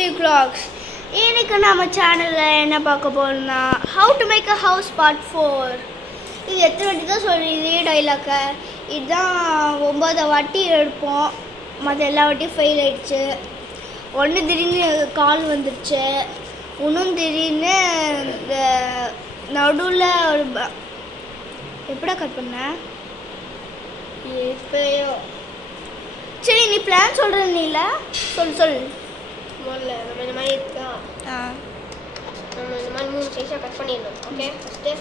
Sri vlogs. இன்னைக்கு நம்ம சேனலில் என்ன பார்க்க போகிறோம்னா how to make a house part 4. இது எத்தனை வாட்டி தான் சொல்லி இதே டைலாக்கை இதுதான் 9 வாட்டி எடுப்போம். மற்ற எல்லா வாட்டியும் ஃபெயில் ஆகிடுச்சு. ஒன்று திடீர்னு கால் வந்துடுச்சு. இன்னும் திடீர்னு இந்த நடுவில் ஒரு எப்படா கட் பண்ண எப்பயோ. சரி நீ பிளான் சொல்கிற நீல சொல் முதல்ல நம்ம இந்த மாதிரி இருக்கா நம்ம இந்த மாதிரி 3 சைஸாக கட் பண்ணிடணும். ஓகே, ஃபஸ்ட்டு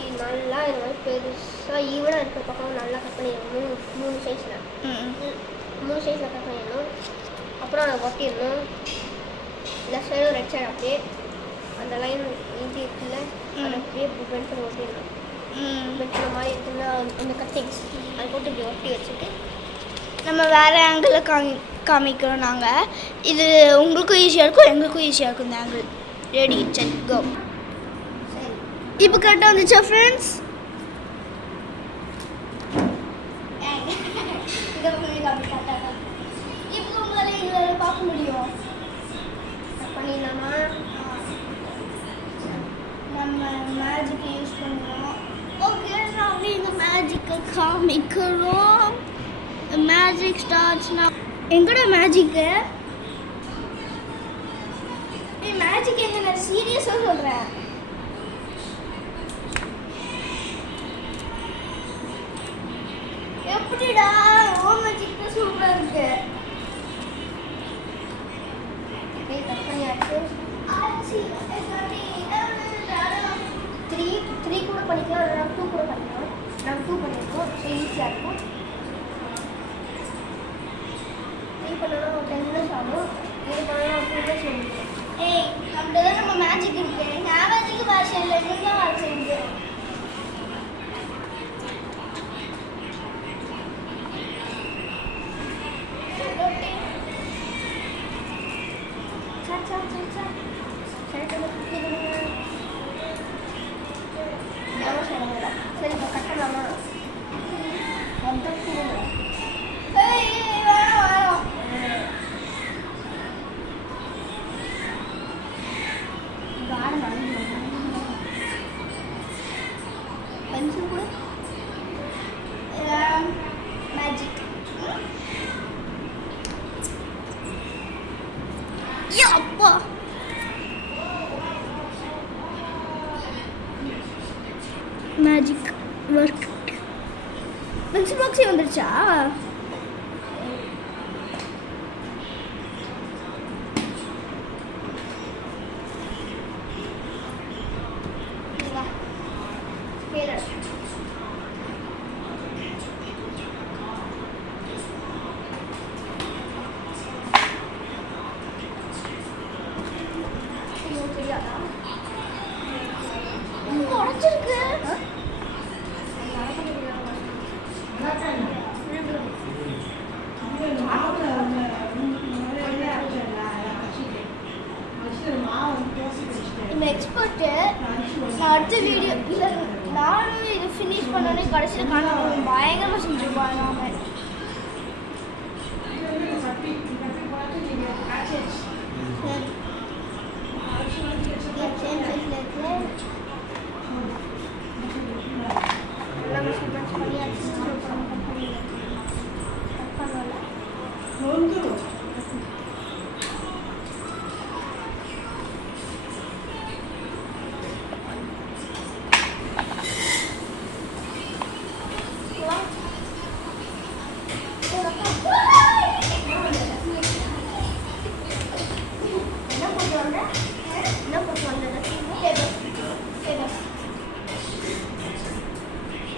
இது நல்லா இந்த மாதிரி பெருசாக ஈவனாக இருக்கிற பக்கம் நல்லா கட் பண்ணிடணும். 3 சைஸில் 3 சைஸில் கட் பண்ணிடணும். அப்புறம் அதை ஒட்டிடணும். லெஃப்ட் சைடும் ரைட் சைடு அப்படியே அந்த லைன் இது இருக்குல்ல அதை அப்படியே பெண்ட் பண்ணி ஒட்டிடணும். பெண்ட் பண்ண மாதிரி இருக்குன்னா அந்த கட்டிங்ஸ் அதை போட்டு இப்படி ஒட்டி வச்சுட்டு நம்ம வேறு ஆங்கிளில் காமிக்கிறோம். நாங்கள் இது உங்களுக்கும் ஈஸியாக இருக்கும், எங்களுக்கும் ஈஸியாக இருக்கும். இந்த ஆங்கிள் ரெடி செட் கோ. இப்போ கரெக்டாக வந்துச்சா ஃப்ரெண்ட்ஸ்? இப்போ உங்களால் இதில் பார்க்க முடியும். பண்ணிடலாமா? நம்ம மேஜிக்கை யூஸ் பண்ணுவோம். ஓகே, நாங்கள் இந்த மேஜிக்கை காமிக்கிறோம். மேஜிக் ஸ்டார்ட்ஸ் நான். எங்கடா மேஜிக்கு? மேஜிக் எங்க? நான் சீரியஸாக சொல்கிறேன். எப்படிடா ஓ மேஜிக் தான் சூப்பராக இருக்கு. கட் பண்ணியாச்சு. 3 கூட பண்ணிக்கலாம், இல்லைனா 2 கூட பண்ணிக்கலாம். நம்ம 2 பண்ணியிருக்கோம், ஸோ ஈஸியாக இருக்கும். 3 பண்ணலாம், ஒரு 10 மினிட்ஸ் ஆகும். இது பண்ணலாம், ஒரு 2 மினிட்ஸ் முடியும். ஏய், அப்படிதான் நம்ம மேஜிக் இருக்கு. நான் மேஜிக் பாஷை இல்லை, இன்னும் வேலை செய்யுது. சரி, இப்போ கட்டலாமா? பென்சில் கூட மேஜிக். அப்பா மேஜிக் ஒர்க். பென்சில் பாக்ஸே வந்துருச்சா? உடச்சிருக்கு. இந்த எக்ஸ்பர்ட்டு நான் அடுத்த வீடியோ இல்லை, நானும் இது ஃபினிஷ் பண்ணோன்னே கடைசியில் காணாமல் பயங்கரமாக செஞ்சுருப்பாங்க. நாம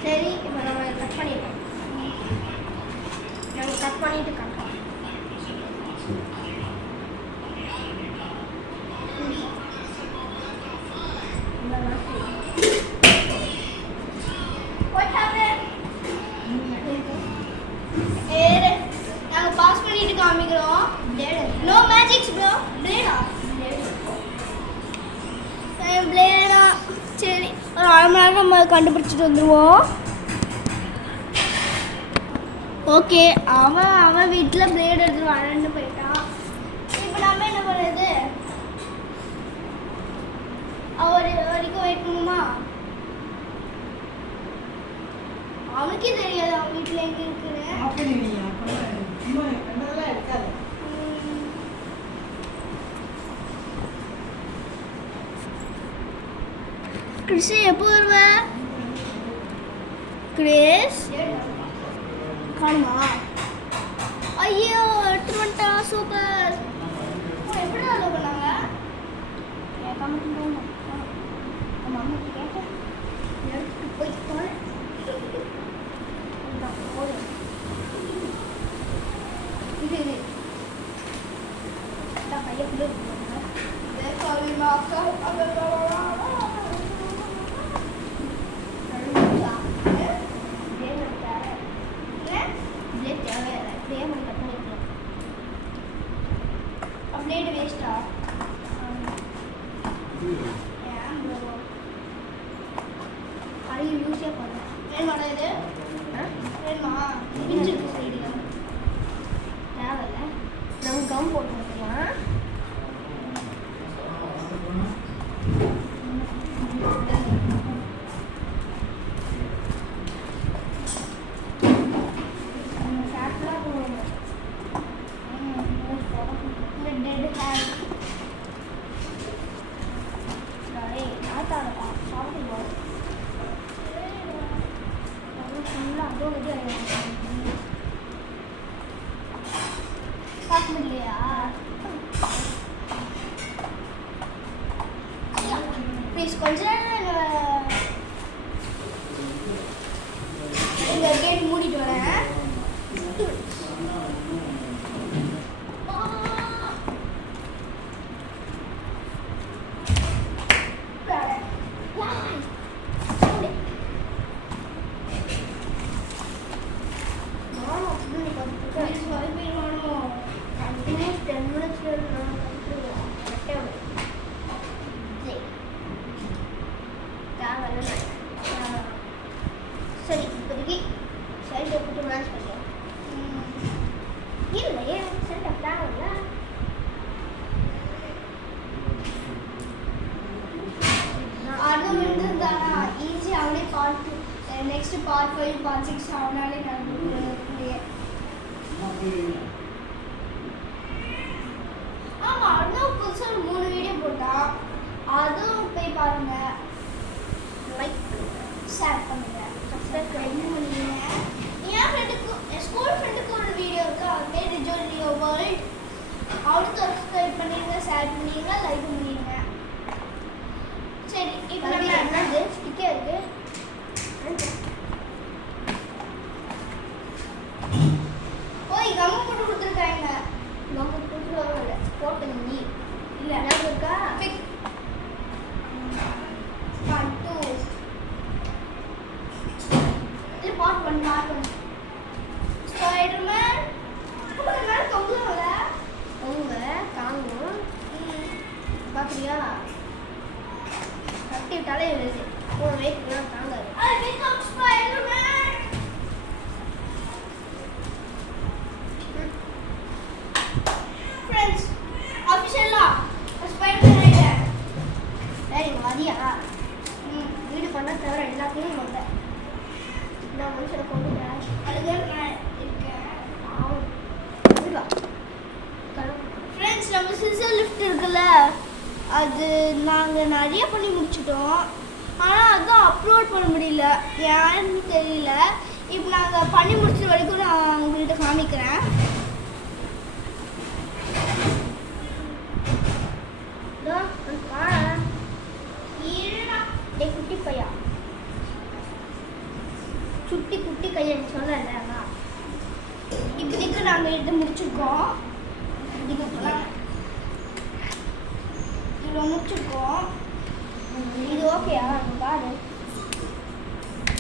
சரி, இப்போ நம்ம கட் பண்ணிடலாம். நாங்கள் கட் பண்ணிட்டு காட்டுறோம். நாங்கள் பாஸ் பண்ணிட்டு காமிக்கிறோம். No magics bro. பிளேடா சரி, ஒரு 1/2 மணி நேரம் நம்ம கண்டுபிடிச்சிட்டு வந்துடுவோம். ஓகே, அவன் வீட்டில் பிளேட் எடுத்துட்டு வரேன்னு போயிட்டான். வைக்கணுமா? அவனுக்கே தெரியாது அவன் வீட்டில் எங்கே இருக்குன்னு. கிறிஸ் எப்போ வருவ? கிறிஸ் காணுமா? ஐயோ எடுத்துட்டு வந்துட்டா. சூப்பர். எப்படி அலோ பண்ணாங்க? கேட்காம போகணும். நம்ம அம்மா கேட்டேன் எடுத்துட்டு போய் போனேன். இது கையக்குள்ளே பிளேடு வேஸ்டா? ஏன் ப்ரோ அது யூஸே பண்ண வேணுமாடா? இது வேணுமா? இன்ஜின் சைடில் தேவையில்ல. நம்ம கம் போட்டு வைக்கலாம். பார்க்க முடியலையா? ப்ளீஸ் கொஞ்ச நேரம் இந்த கேட் மூடிட்டு வரேன். சரி இப்போதைக்கு சைடு போட்டு மேட்ச் பண்ணிக்கலாம். இல்லையே சரி தேவையில்ல. அது இருந்தானா ஈஸி. அவனே பார்ட் நெக்ஸ்ட் பார்ட் 5 பார்ட் 6 அவனாலே நடந்துருக்குள்ளே. ஆமாம் அதுவும் புதுசாக ஒரு 3 வீடியோ போட்டான். அதுவும் போய் பாருங்க. லைக் பண்ணுங்க, ஷேர் பண்ணுங்க, சப்ஸ்கிரைப் பண்ணுங்க. என் ஃப்ரெண்டுக்கு என் ஸ்கூல் ஃப்ரெண்டுக்கு ஒரு வீடியோ இருக்கு. அவன் பேர் ரிஜோலியோ வேர்ல்ட். அவனுக்கு சப்ஸ்கிரைப் பண்ணிடுங்க, ஷேர் பண்ணிடுங்க, லைக் பண்ணிடுங்க. சரி இப்போ நம்ம என்னது ஸ்டிக்கே இருக்கு. ஓய் கம்மு போட்டு கொடுத்துருக்காங்க. கம்மு போட்டு கொடுத்துருவாங்க. இல்லை போட்டு நீ இல்லை என்ன இருக்கா? Part 2 இது Part 1 Spider-Man மேல தொங்குறோம்ல தாங்கும். பார்க்குறியா? கட்டி விட்டாலே எழுது போன வெயிட்லாம் தாங்காது. Spider-Man ஃப்ரெண்ட்ஸ் ஆஃபிஷியலா Spider-Man ஆயிட்டேன். சரி மதியா வீடு பண்ண தவிர எல்லாத்தையும் வந்த நான் மனுஷனை கொண்டு அதுதான் நான் இருக்கேன். ஃப்ரெண்ட்ஸ் நம்ம சிசர் லிஃப்ட் இருக்குல்ல அது நாங்கள் நிறைய பண்ணி முடிச்சிட்டோம். ஆனால் அதுதான் அப்லோட் பண்ண முடியல, ஏன்னு தெரியல. இப்போ நாங்கள் பண்ணி முடிச்ச வரைக்கும் நான் உங்கள்கிட்ட காமிக்கிறேன். குட்டி பையா சுட்டி குட்டி கையை சொன்ன இப்போதைக்கு நாங்கள் இதை முடிச்சிருக்கோம். இவ்வளோ முடிச்சிருக்கோம். இது ஓகேயா? பாரு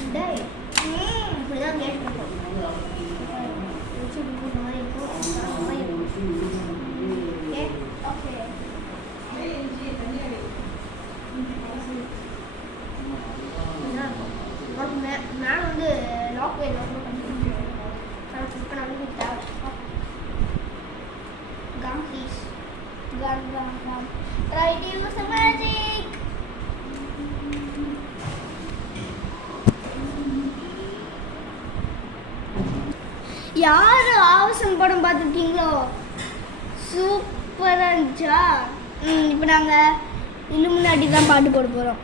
இப்படிதான் கேட்டுருக்கோம். ஓகே மேலே வந்து லாக் வேணும் come please come right use magic யார் ஆவசம் படம் பார்த்துருக்கீங்களோ? சூப்பராக இருந்துச்சா? இப்போ நாங்கள் இன்னும் முன்னாடி தான் பாட்டு போட போகிறோம்.